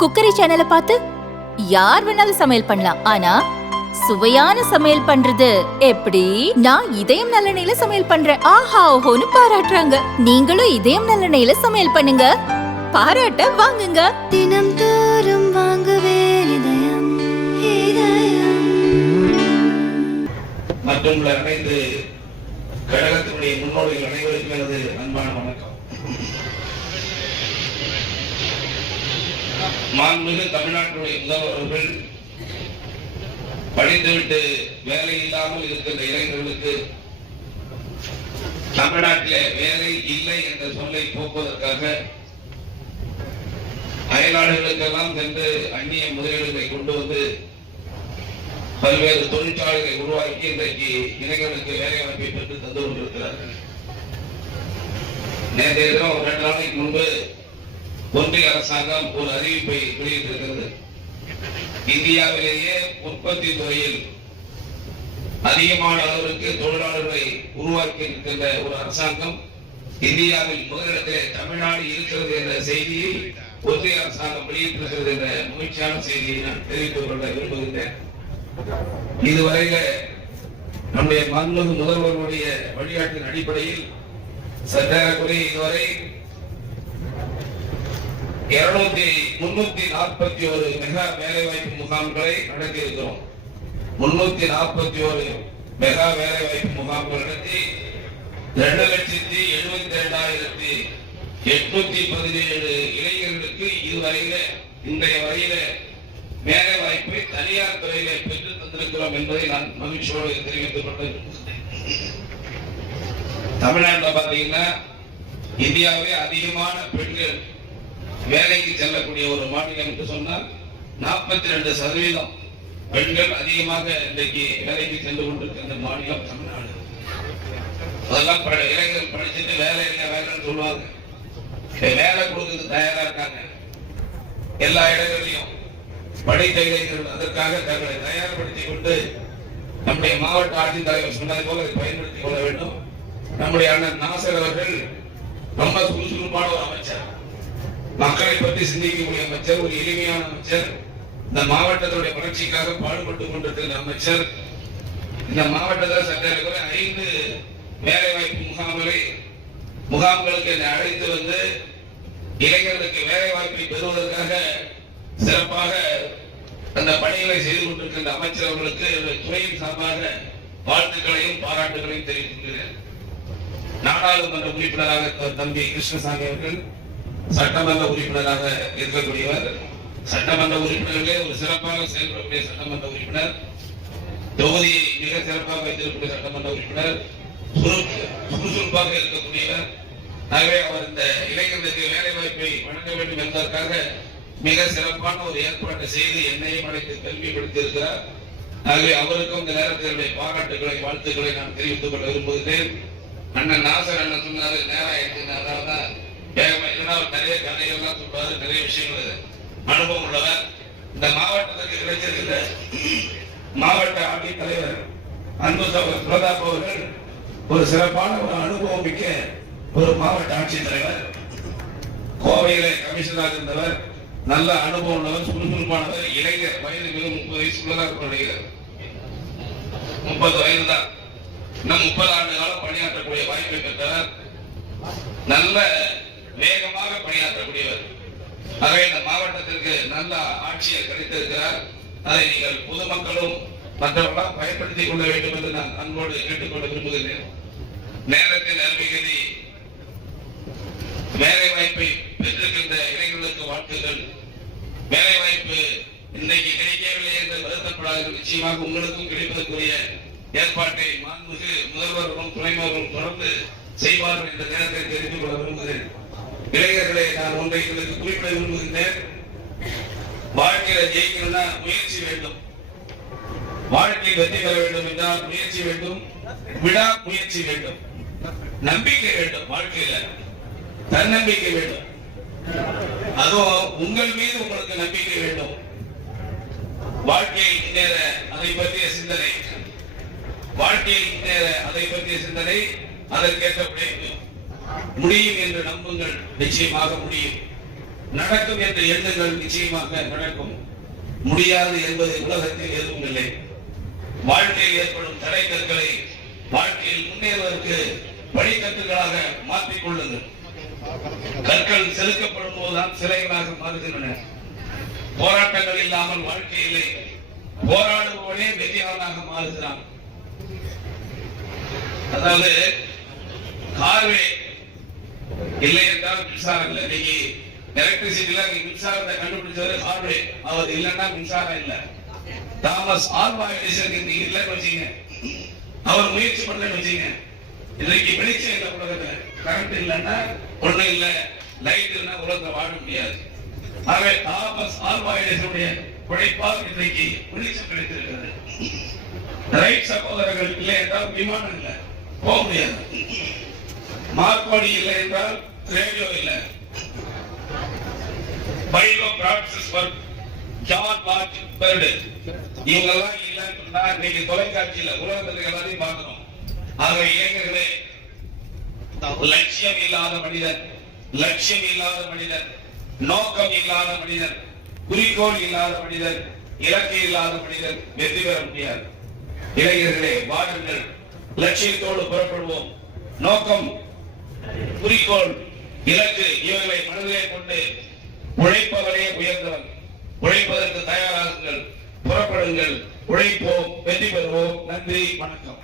Cookery சேனலை பார்த்து யார் வேணாலும் சமையல் பண்ணலாம். ஆனா சுவையான சமையல் பண்றது எப்படி? நான் இதயம் நல்லெண்ணெயில சமையல் பண்றேன். ஆஹா ஓஹோன்னு பாராட்டுறாங்க. நீங்களும் இதயம் நல்லெண்ணெயில சமையல் பண்ணுங்க. பாராட்ட வாங்குங்க. தினம் தோறும் வாங்குவே இதயம் இதயம். மற்றும் அனைத்து கழகத்தினுடைய முன்னோடிகள் அனைவருக்கும் எனது அன்பான வணக்கம் மாண்புமிகு தமிழ்நாட்டுடைய முதல்வர்கள் படித்துவிட்டு வேலை இல்லாமல் இருக்கின்ற இளைஞர்களுக்கு தமிழ்நாட்டிலே வேலை இல்லை என்ற சொல்லை போக்குவதற்காக அயல்நாடுகளுக்கெல்லாம் சென்று அந்நிய முதலீடுகளை கொண்டு வந்து பல்வேறு தொழிற்சாலைகளை உருவாக்கி இன்றைக்கு இளைஞர்களுக்கு வேலை வாய்ப்பை பெற்று தந்து கொண்டிருக்கிறார்கள். நேற்றைய தினம் ஒரு ரெண்டு நாளைக்கு முன்பு ஒன்றிய அரசாங்கம் ஒரு அறிவிப்பை வெளியிட்டிருக்கிறது. இந்தியாவிலேயே உற்பத்தி துறையில் அதிகமான அளவிற்கு தொழிலாளர்களை உருவாக்கி இருக்கின்ற ஒரு அரசாங்கம் இந்தியாவில் முதலிடத்திலே தமிழ்நாடு இருக்கிறது என்ற செய்தியை ஒன்றிய அரசாங்கம் வெளியிட்டிருக்கிறது என்ற மகிழ்ச்சியான செய்தியை நான் தெரிவித்துக் கொள்ள விரும்புகின்றேன். இதுவரையில நம்முடைய மாண்புமிகு முதல்வர்களுடைய வழிகாட்டின் அடிப்படையில் சட்டக்குறை இதுவரை இருநூத்தி முன்னூத்தி நாற்பத்தி ஒரு மெகா வேலைவாய்ப்பு முகாம்களை நடத்தி இருக்கிறோம் முன்னூத்தி நாற்பத்தி ஒரு மெகா வேலைவாய்ப்பு முகாம்கள் நடத்தி ரெண்டு லட்சத்தி எழுபத்தி ரெண்டாயிரத்தி எட்நூத்தி பதினேழு இளைஞர்களுக்கு இதுவரையில இன்றைய வரையில வேலை வாய்ப்பை தனியார் துறையில பெற்று தந்திருக்கிறோம் என்பதை நான் மகிழ்ச்சியோடு தெரிவித்துக் கொண்டேன் தமிழ்நாட்டில் பாத்தீங்கன்னா இந்தியாவே அதிகமான பெண்கள் வேலைக்கு செல்லக்கூடிய ஒரு மாநிலம் என்று சொன்னால் நாற்பத்தி ரெண்டு சதவீதம் பெண்கள் அதிகமாக இன்றைக்கு வேலைக்கு சென்று கொண்டிருக்கின்ற மாநிலம் தமிழ்நாடு. அதெல்லாம் இளைஞர்கள் படிச்சுட்டு வேலை இல்லை வேலைன்னு சொல்லுவாங்க. வேலை கொடுக்கறதுக்கு தயாரா இருக்காங்க. எல்லா இடங்களிலும் படித்த இளைஞர்கள் அதற்காக தங்களை தயார்படுத்திக் கொண்டு நம்முடைய மாவட்ட ஆட்சித்தலைவர் சொன்னது போல அதை பயன்படுத்திக் கொள்ள வேண்டும். நம்முடைய அண்ணன் நாசர் அவர்கள் ரொம்ப சுறுசுறுப்பான ஒரு அமைச்சர். மக்களை பற்றி சிந்திக்கக்கூடிய அமைச்சர் ஒரு எளிமையான அமைச்சர் இந்த மாவட்டத்துடைய வளர்ச்சிக்காக பாடுபட்டு கொண்டிருக்கிற அமைச்சர் இந்த மாவட்டத்தில் சட்டக்குறை ஐந்து வேலைவாய்ப்பு முகாம்களை முகாம்களுக்கு என்னை அழைத்து வந்து இளைஞர்களுக்கு வேலை வாய்ப்பை பெறுவதற்காக சிறப்பாக அந்த பணிகளை செய்து கொண்டிருக்கின்ற அமைச்சர் அவர்களுக்கு துறையின் சார்பாக வாழ்த்துக்களையும் பாராட்டுகளையும் தெரிவித்துக்கிறேன் நாடாளுமன்ற உறுப்பினராக தம்பி கிருஷ்ணசாமி அவர்கள் சட்டமன்ற உறுப்பினராக இருக்கக்கூடியவர். சட்டமன்ற உறுப்பினர்களே ஒரு சிறப்பாக செயல்படக்கூடிய சட்டமன்ற உறுப்பினர். தொகுதியை மிக சிறப்பாக வைத்திருக்கக்கூடிய சட்டமன்ற உறுப்பினர். சுறுசுறுப்பாக இருக்கக்கூடியவர். ஆகவே அவர் இந்த இளைஞர்களுக்கு வேலை வாய்ப்பை வழங்க வேண்டும் என்பதற்காக மிக சிறப்பான ஒரு ஏற்பாட்டை செய்து என்னையும் அழைத்து கல்விப்படுத்திருக்கிறார் ஆகவே அவருக்கும் இந்த நேரத்தில் என்னுடைய பாராட்டுகளை வாழ்த்துக்களை நான் தெரிவித்துக் கொள்ள விரும்புகிறேன் அண்ணன் நாசர் அண்ணன் சொன்னாரு நேரம் ஆயிடுச்சு இல்லைன்னா அவர் நிறைய கதைகள்லாம் சொல்வாரு நிறைய விஷயங்கள் அனுபவம் உள்ளவர். இந்த மாவட்டத்துக்கு கிடைச்சிருக்கிற மாவட்ட ஆட்சித்தலைவர் அன்பு சகோதரர் பிரதாப் அவர்கள் ஒரு சிறப்பான ஒரு அனுபவம் மிக்க ஒரு மாவட்ட ஆட்சித்தலைவர் கோவையில கமிஷனராக இருந்தவர் நல்ல அனுபவம் உள்ளவர் சுறுசுறுப்பானவர் இளைஞர் வயது மிக முப்பது வயசுக்குள்ளதான் இருக்கும் நினைக்கிறேன் முப்பது வயது தான் இன்னும் முப்பது ஆண்டு காலம் பணியாற்றக்கூடிய வாய்ப்பை பெற்றவர். நல்ல வேகமாக பணியாற்றக்கூடியவர். இந்த மாவட்டத்திற்கு நல்ல ஆட்சியர் கிடைத்திருக்கிறார். அதை நீங்கள் பொதுமக்களும் மற்றவர்களாம் பயன்படுத்திக் கொள்ள வேண்டும் என்று நான் அன்போடு கேட்டுக்கொள்ள விரும்புகிறேன் நேரத்தின் அருமைகதி வேலை வாய்ப்பை பெற்றிருக்கின்ற இளைஞர்களுக்கு வாழ்த்துகள் வேலை வாய்ப்பு இன்னைக்கு கிடைக்கவில்லை என்று வருத்தப்படாத. நிச்சயமாக உங்களுக்கும் கிடைப்பதற்குரிய ஏற்பாட்டை மாண்புமிகு முதல்வர்களும் துணைவர்களும் தொடர்ந்து செய்வார்கள் என்ற நேரத்தை தெரிந்து கொள்ள விரும்புகிறேன். இளைஞர்களை நான் ஒன்றை உங்களுக்கு குறிப்பிட விரும்புகின்றேன். வாழ்க்கையில ஜெயிக்கணும்னா முயற்சி வேண்டும். வாழ்க்கையில் வெற்றி பெற வேண்டும் என்றால் முயற்சி வேண்டும். விடா முயற்சி வேண்டும். நம்பிக்கை வேண்டும் வாழ்க்கையில. தன்னம்பிக்கை வேண்டும். அதுவும் உங்கள் மீது உங்களுக்கு நம்பிக்கை வேண்டும். வாழ்க்கையில் முன்னேற அதை பற்றிய சிந்தனை. வாழ்க்கையில் முன்னேற அதை பற்றிய சிந்தனை. அதற்கேற்ற உழைப்பு. முடியும் என்று நம்புங்கள். நிச்சயமாக முடியும். நடக்கும் என்ற எண்ணங்கள் நிச்சயமாக நடக்கும். முடியாது என்பது உலகத்தில் எதுவும் இல்லை. வாழ்க்கையில் ஏற்படும் தடைக்கற்களை வாழ்க்கையில் முன்னேறுவதற்கு வழிகட்டுகளாக மாற்றிக் கொள்ளுங்கள். கற்கள் செலுத்தப்படும் போதுதான் சிலைகளாக மாறுகின்றன. போராட்டங்கள் இல்லாமல் வாழ்க்கையிலே போராடுபவனே வெற்றியாளனாக மாறுகிறான். அதாவது கார்வே இல்லை என்றால் மின்சாரம் இல்லை. இன்னைக்கு எலக்ட்ரிசிட்டில மின்சாரத்தை கண்டுபிடிச்சவர் ஹார்வே அவர் இல்லைன்னா மின்சாரம் இல்ல. தாமஸ் ஆல்வா எடிசன் இன்னைக்கு இல்லைன்னு வச்சீங்க. அவர் முயற்சி பண்ணலன்னு வச்சீங்க. இன்னைக்கு வெளிச்சம் இல்லை உலகத்துல. கரண்ட் இல்லைன்னா ஒண்ணு இல்ல. லைட் இல்லைன்னா உலகத்துல வாழ முடியாது. ஆகவே தாமஸ் ஆல்வா எடிசனுடைய உழைப்பால் இன்றைக்கு வெளிச்சம் கிடைத்திருக்கிறது. ரைட் சகோதரர்கள் இல்லை என்றால் விமானம் இல்லை. போக முடியாது. மார்க்கோடி இல்லை என்றால் ரேடியோ இல்லை. பைலோ பிரான்சிஸ் ஒர்க் ஜான் மார்க் பெர்டு இவங்கெல்லாம் இல்லைன்னா இன்னைக்கு தொலைக்காட்சியில உலகத்துல எல்லாரையும் பார்க்கணும். ஆக இளைஞர்களே லட்சியம் இல்லாத மனிதன் லட்சியம் இல்லாத மனிதன் நோக்கம் இல்லாத மனிதன் குறிக்கோள் இல்லாத மனிதன் இலக்கு இல்லாத மனிதன் வெற்றி பெற முடியாது. இளைஞர்களே வாருங்கள் லட்சியத்தோடு புறப்படுவோம். நோக்கம் குறிக்கோள். இலக்கு இவர்களை மனதிலே கொண்டு உழைப்பவரே உயர்ந்தவன் உழைப்பதற்கு தயாராகுங்கள் புறப்படுங்கள். உழைப்போம் வெற்றி பெறுவோம். நன்றி வணக்கம்.